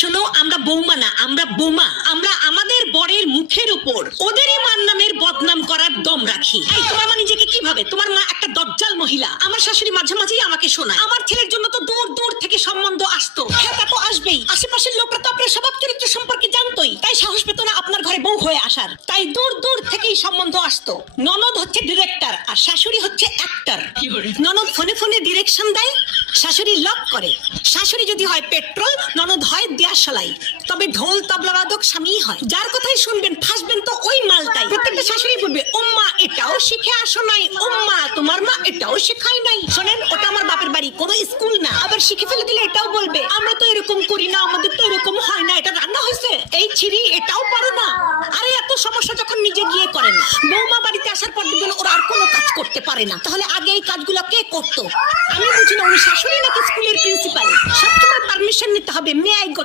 শোনো, আমরা বৌমা না, আমরা বোমা। আমরা আমাদের বরের মুখের উপর ওদেরই মার নামের বদনাম করার দম রাখি। এই, তোমার মা নিজেকে কি ভাবে? তোমার মা একটা দজ্জাল মহিলা। আমার শাশুড়ি মাঝে মাঝেই আমাকে শোনায়, আমার ছেলের জন্য তো দূর দূর থেকে সম্বন্ধ আসতো। হ্যাঁ, তা তো আসবেই। আশেপাশের লোকরা তো আপনার স্বভাব চরিত্র সম্পর্কে জানতোই, তাই সাহস পেত না আপনার ঘরে বউ হয়ে আসার। তাই দূর দূর থেকেই সম্বন্ধ আসতো। ননদ হচ্ছে ডিরেক্টর আর শাশুড়ি হচ্ছে অ্যাক্টর। ননদ ফোনে ফোনে ডিরেকশন দেয়, শাশুড়ি লক করে। শাশুড়ি যদি হয় পেট্রোল, ননদ হয় দেয়াশালাই। তবে ঢোল তবলাবাদক স্বামী হয়। যার কথাই শুনবেন ফাঁসবেন তো ওই মালটাই। প্রত্যেকটা শাশুড়ি বলবে, ওম্মা এটাও শিখে আসো নাই, ওম্মা তোমার মা এটাও শেখায় নাই। শোনেন, ওটা আমার বাপের বাড়ি, কোনো স্কুল না। আবার শিখে ফেলে দিলে এটাও বলবে, আমরা তো এরকম করি না, আমাদের তো এরকম হয় না, এটা রান্না হয়েছে, এই ছিরি এটাও পারো না। আরে এত সমস্যা যখন নিজে গিয়ে করেন, বৌমা বাড়িতে আসার পর দেখবেন ওরা আর কোনো কাজ করতে পারে না। তাহলে আগে এই কাজগুলো কে করতো? আমি বুঝি না, উনি শাশুড়ি নাকি স্কুলের প্রিন্সিপাল? সবসময় পারমিশন নিতে হবে, মে আই গো